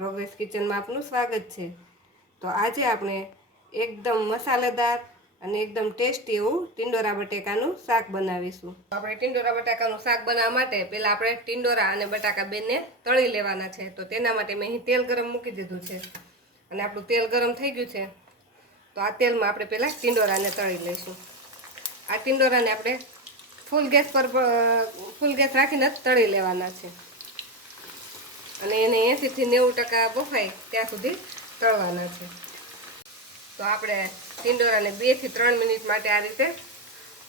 Progress કિચનમાં આપનું સ્વાગત છે. તો આજે આપણે એકદમ મસાલેદાર અને એકદમ ટેસ્ટી એવું ટિંડોરા બટેકાનું શાક બનાવીશું. આપણે ટિંડોરા બટાકાનું શાક બનાવવા માટે પહેલાં આપણે ટિંડોરા અને બટાકા બેને તળી લેવાના છે. તો તેના માટે મેં અહીં તેલ ગરમ મૂકી દીધું છે અને આપણું તેલ ગરમ થઈ ગયું છે. તો આ તેલમાં આપણે પહેલાં ટિંડોરાને તળી લઈશું. આ ટિંડોરાને આપણે ફૂલ ગેસ પર, ફૂલ ગેસ રાખીને તળી લેવાના છે. અને એને એંસીથી નેવું ટકા બફાય ત્યાં સુધી તળવાના છે. તો આપણે ટિંડોરાને બેથી ત્રણ મિનિટ માટે આ રીતે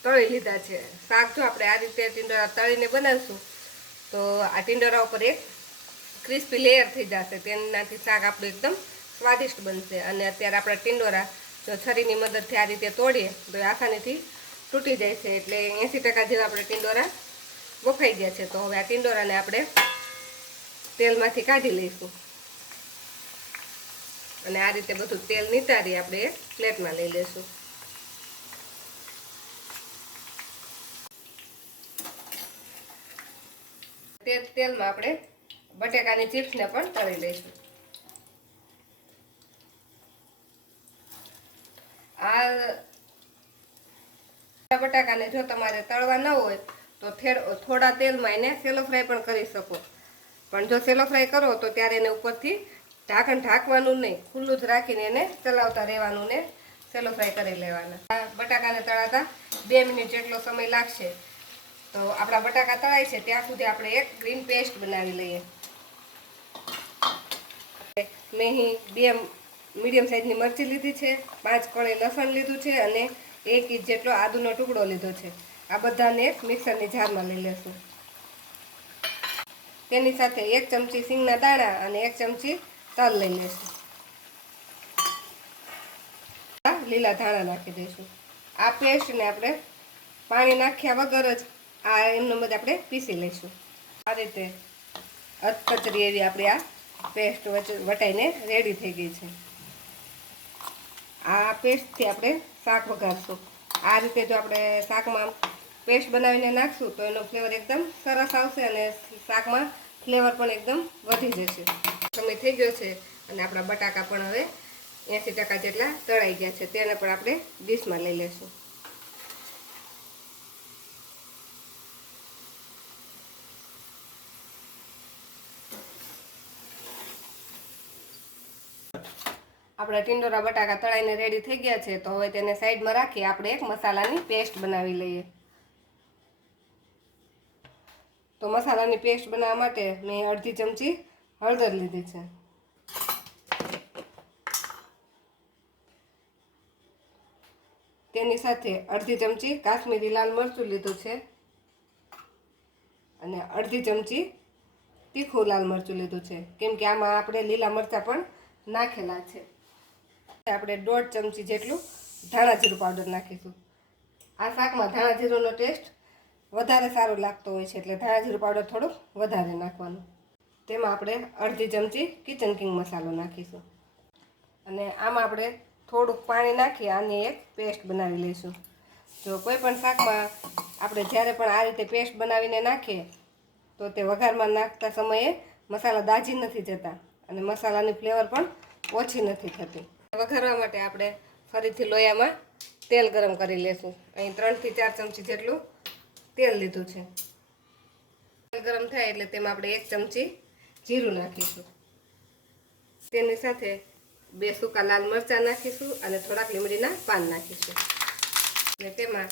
તળી લીધા છે. શાક જો આપણે આ રીતે ટિંડોરા તળીને બનાવીશું, તો આ ટિંડોરા ઉપર એક ક્રિસ્પી લેયર થઈ જશે. તેનાથી શાક આપણું એકદમ સ્વાદિષ્ટ બનશે. અને અત્યારે આપણા ટિંડોરા જો છરીની મદદથી આ રીતે તોડીએ, તો એ આસાનીથી તૂટી જાય છે. એટલે એંસી ટકા જેવા આપણે ટિંડોરા બફાઈ ગયા છે. તો હવે આ ટિંડોરાને આપણે તેલમાંથી કાઢી લઈશું. અને આ રીતે બધું તેલ નિતારી આપણે એક પ્લેટમાં લઈ લઈશું. તે તેલમાં આપણે બટેકાની ચિપ્સને પણ તળી લઈશું. આ બટાકાને જો તમારે તળવા ન હોય, તો થોડા તેલમાં એને સેલો ફ્રાય પણ કરી શકો. પણ જો સેલો ફ્રાય કરો તો ત્યારે એને ઉપરથી ઢાંકણ ઢાંકવાનું નહીં, ખુલ્લું જ રાખીને એને ચલાવતા રહેવાનું ને સેલો ફ્રાય કરી લેવાના. બટાકાને તળાતા બે મિનિટ જેટલો સમય લાગશે. તો આપણા બટાકા તળાય છે, ત્યાં સુધી આપણે એક ગ્રીન પેસ્ટ બનાવી લઈએ. મેં બે મીડિયમ સાઇઝની મરચી લીધી છે, પાંચ કળી લસણ લીધું છે અને એક ઇંચ જેટલો આદુનો ટુકડો લીધો છે. આ બધાને એક મિક્સરની જારમાં લઈ લેશું. તેની સાથે એક ચમચી સિંગના દાણા અને એક ચમચી તલ લઈ લઈશું લીલા ધાણા નાખી દઈશું. આ પેસ્ટને આપણે પાણી નાખ્યા વગર જ આ એમનો મધ આપણે પીસી લઈશું. આ રીતે અધકચરી એવી આપણી આ પેસ્ટ વટાઈને રેડી થઈ ગઈ છે. આ પેસ્ટથી આપણે શાક વઘારશું. આ રીતે જો આપણે શાકમાં પેસ્ટ બનાવીને નાખશું તો એનો ફ્લેવર એકદમ સરસ આવશે અને શાકમાં ફ્લેવર પણ એકદમ વધી જશે. સમય થઈ ગયો છે અને આપણા બટાકા પણ હવે એંસી ટકા જેટલા તળાઈ ગયા છે. તેને પણ આપણે ડીશમાં લઈ લઈશું આપણા ટિંડોરા બટાકા તળાઈને રેડી થઈ ગયા છે. તો હવે તેને સાઈડમાં રાખી આપણે એક મસાલાની પેસ્ટ બનાવી લઈએ. તો મસાલાની પેસ્ટ બનાવવા માટે મેં અડધી ચમચી હળદર લીધી છે. તેની સાથે અડધી ચમચી કાશ્મીરી લાલ મરચું લીધું છે. અને અડધી ચમચી તીખું લાલ મરચું લીધું છે. કેમ કે આમાં આપણે લીલા મરચાં પણ નાખેલા છે. આપણે દોઢ ચમચી જેટલું ધાણા જીરું પાવડર નાખીશું. આ શાકમાં ધાણા જીરુંનો ટેસ્ટ વધારે સારું લાગતો હોય છે એટલે ધાણા જીરું પાવડર થોડુંક વધારે નાખવાનું. તેમાં આપણે અડધી ચમચી કિચન કિંગ મસાલો નાખીશું. અને આમાં આપણે થોડુંક પાણી નાખી આની એક પેસ્ટ બનાવી લઈશું. જો કોઈ પણ શાકમાં આપણે જ્યારે પણ આ રીતે પેસ્ટ બનાવીને નાખીએ, તો તે વઘારમાં નાખતા સમયે મસાલા દાજી નથી જતા અને મસાલાની ફ્લેવર પણ ઓછી નથી થતી. વઘારવા માટે આપણે ફરીથી લોયામાં તેલ ગરમ કરી લેશું અહીં ત્રણથી ચાર ચમચી જેટલું તેલ લીધું છે. તેલ ગરમ થાય એટલે તેમાં આપણે એક ચમચી જીરું નાખીશું. તેની સાથે બે સૂકા લાલ મરચાં નાખીશું અને થોડાક લીમડીના પાન નાખીશું. અને તેમાં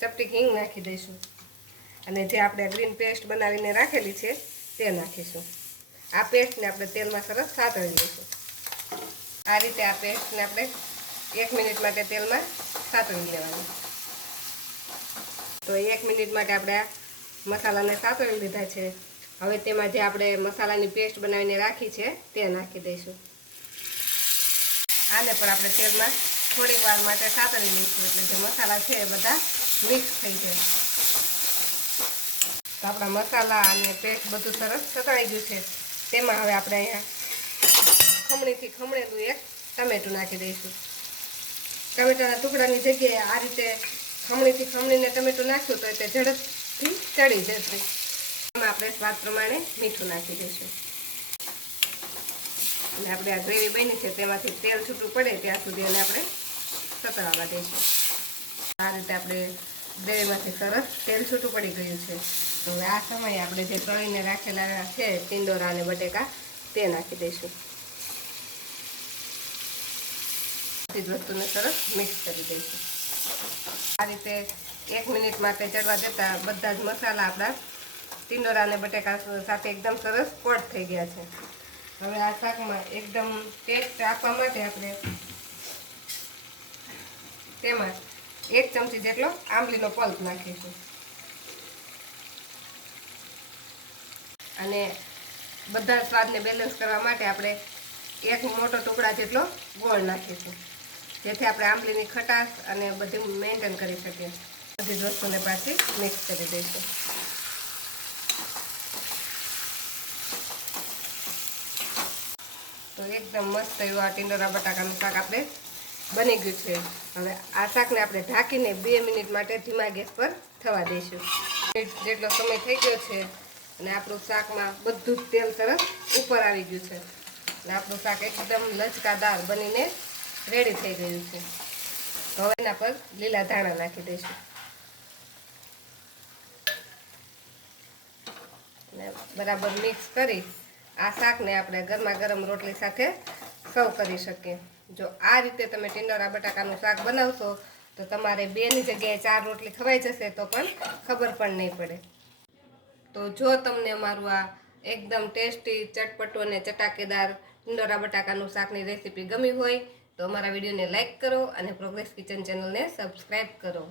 ચપટી હિંગ નાખી દઈશું. અને જે આપણે ગ્રીન પેસ્ટ બનાવીને રાખેલી છે, તે નાખીશું. આ પેસ્ટને આપણે તેલમાં સરસ સાતળી લઈશું. આ રીતે આ પેસ્ટને આપણે એક મિનિટ માટે તેલમાં સાતળી લેવાની. તો એક મિનિટ માટે આપણે મસાલાને સાતળી લીધા છે. હવે તેમાં જે આપણે મસાલાની પેસ્ટ બનાવીને રાખી છે, તે નાખી દઈશું. આને પણ આપણે તેલમાં થોડીક વાર માટે સાતળી લઈશું, એટલે જે મસાલા છે એ બધા મિક્સ થઈ જાય. તો આપણા મસાલા અને પેસ્ટ બધું સરસ સતળાઈ ગયું છે. તેમાં હવે આપણે અહીંયા ખમણીથી ખમણેલું એક ટમેટું નાખી દઈશું. ટમેટાના ટુકડાની જગ્યાએ આ રીતે ખમણીથી ખમણીને ટમેટું નાખ્યું તો તે ઝડપથી ચડી જશે. એમાં આપણે સ્વાદ પ્રમાણે મીઠું નાખી દઈશું. અને આપણે આ ગ્રેવી બની છે તેમાંથી તેલ છૂટું પડે ત્યાં સુધી એને આપણે સતરાવા દઈશું. આ રીતે આપણે ગ્રેવીમાંથી સરસ તેલ છૂટું પડી ગયું છે. તો હવે આ સમયે આપણે જે તળીને રાખેલા છે, ટિંડોરા અને બટેકા, તે નાખી દઈશું. બધી જ વસ્તુને સરસ મિક્સ કરી દઈશું. આ રીતે એક મિનિટ માટે ચડવા દેતા બધા જ મસાલા આપણા ટિંડોરા અને બટેકા સાથે એકદમ સરસ કોટ થઈ ગયા છે. હવે આ શાકમાં એકદમ ટેસ્ટ આપવા માટે આપણે તેમાં એક ચમચી જેટલો આંબલીનો પલ્પ નાખીશું. અને બધા સ્વાદને બેલેન્સ કરવા માટે આપણે એક મોટો ટુકડા જેટલો ગોળ નાખીશું. જેથી આપણે આંબલીની ખટાશ અને બધી મેન્ટેન કરી શકીએ. બધી જ વસ્તુને પાછી મિક્સ કરી દઈશું. તો એકદમ મસ્ત એવું આ ટીંડોરા બટાકાનું શાક આપણે બની ગયું છે. હવે આ શાકને આપણે ઢાંકીને બે મિનિટ માટે ધીમા ગેસ પર થવા દઈશું. જેટલો સમય થઈ ગયો છે અને આપણું શાકમાં બધું જ તેલ સરસ ઉપર આવી ગયું છે. અને આપણું શાક એકદમ લચકાદાર બનીને રેડી થઈ ગયું છે. હવે એના પર લીલા ધાણા નાખી દઈશું. બરાબર મિક્સ કરી આ શાકને આપણે ગરમા ગરમ રોટલી સાથે સર્વ કરી શકીએ. જો આ રીતે તમે ટીંડોરા બટાકાનું શાક બનાવશો, તો તમારે બેની જગ્યાએ ચાર રોટલી ખવાઈ જશે તો પણ ખબર પણ નહીં પડે. તો જો તમને અમારું આ એકદમ ટેસ્ટી ચટપટો અને ચટાકેદાર ટીંડોરા બટાકાનું શાકની રેસીપી ગમી હોય તો અમારા વિડીયોને લાઇક કરો અને પ્રોગ્રેસ કિચન ચેનલને સબસ્ક્રાઈબ કરો.